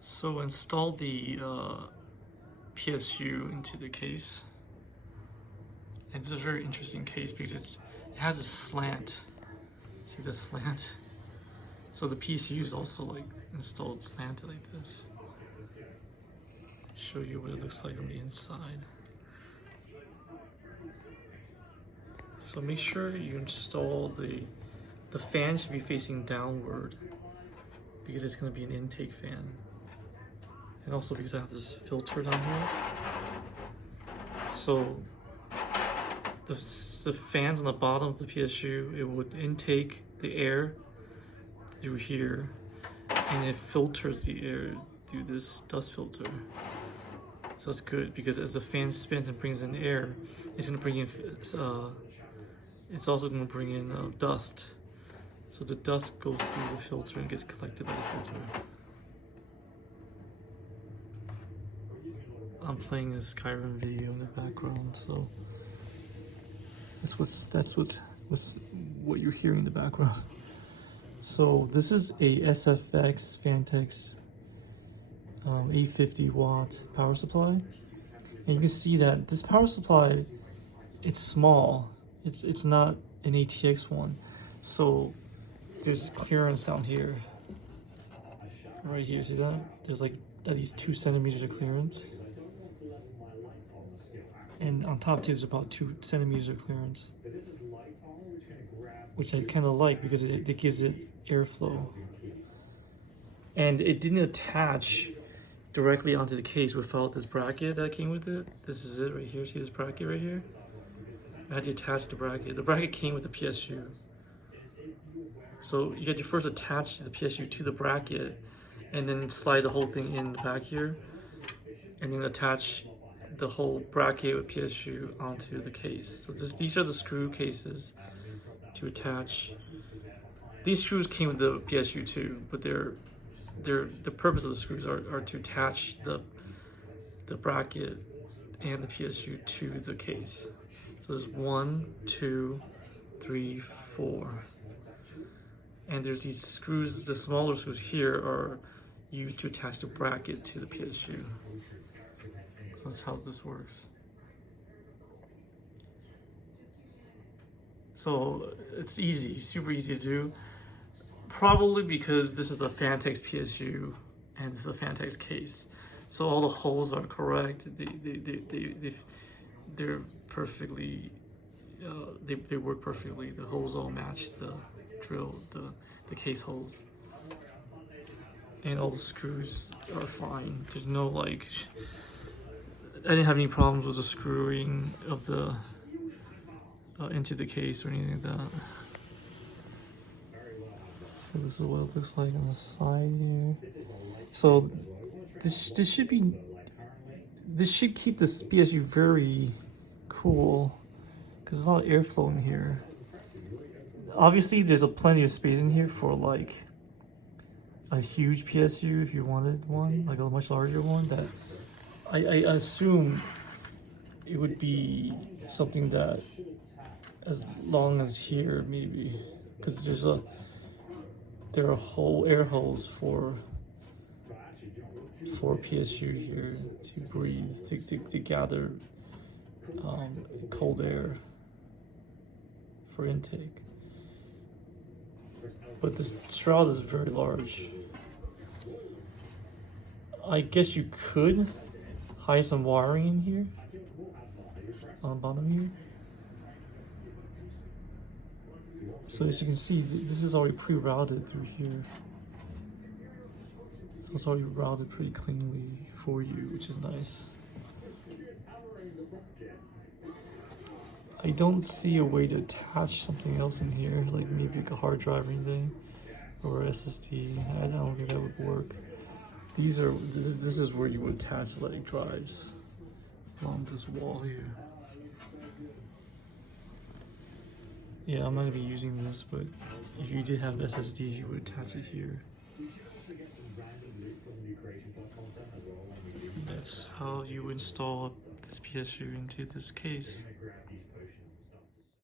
So install the PSU into the case. And it's a very interesting case because it has a slant. See the slant? So the PCU is also like installed slanted like this. Show you what it looks like on the inside. So make sure you install the fan should be facing downward because it's going to be an intake fan. And also because I have this filter down here. So the fans on the bottom of the PSU, it would intake the air through here and it filters the air through this dust filter. So that's good because as the fan spins and brings in air, it's going to bring in, it's also going to bring in dust. So the dust goes through the filter and gets collected by the filter. I'm playing a Skyrim video in the background, so that's what you're hearing in the background. So this is a SFX Phanteks 850 watt power supply, and you can see that this power supply, it's small. It's not an ATX one, so there's clearance down here, right here. See that? There's like at least 2 centimeters of clearance. And on top too, there's about 2 centimeters of clearance, which I kind of like because it gives it airflow. And it didn't attach directly onto the case without this bracket that came with it. This is it right here. See this bracket right here? I had to attach the bracket. The bracket came with the PSU. So you had to first attach the PSU to the bracket and then slide the whole thing in the back here and then attach the whole bracket with PSU onto the case. So these are the screw cases to attach. These screws came with the PSU too, but the purpose of the screws are to attach the bracket and the PSU to the case. So there's 1, 2, 3, 4. And there's these screws, the smaller screws here are used to attach the bracket to the PSU. So that's how this works. So it's easy, super easy to do. Probably because this is a Phanteks PSU and this is a Phanteks case. So all the holes are correct. They're perfectly, they work perfectly. The holes all match the drill, the case holes. And all the screws are fine. There's no like, I didn't have any problems with the screwing of the into the case or anything like that. So this is what it looks like on the side here. So this should keep this PSU very cool because there's a lot of airflow in here. Obviously, there's plenty of space in here for like a huge PSU if you wanted one, like a much larger one. That I assume it would be something that as long as here maybe, because there are whole air holes for PSU here to breathe, to gather cold air for intake. But this shroud is very large. I guess you could hide some wiring in here on the bottom here. So as you can see, this is already pre-routed through here. So it's already routed pretty cleanly for you, which is nice. I don't see a way to attach something else in here, like maybe like a hard drive or anything, or SSD. I don't think that would work. This is where you would attach like drives along this wall here. Yeah, I'm not gonna be using this, but if you did have SSDs, you would attach it here. That's how you install this PSU into this case.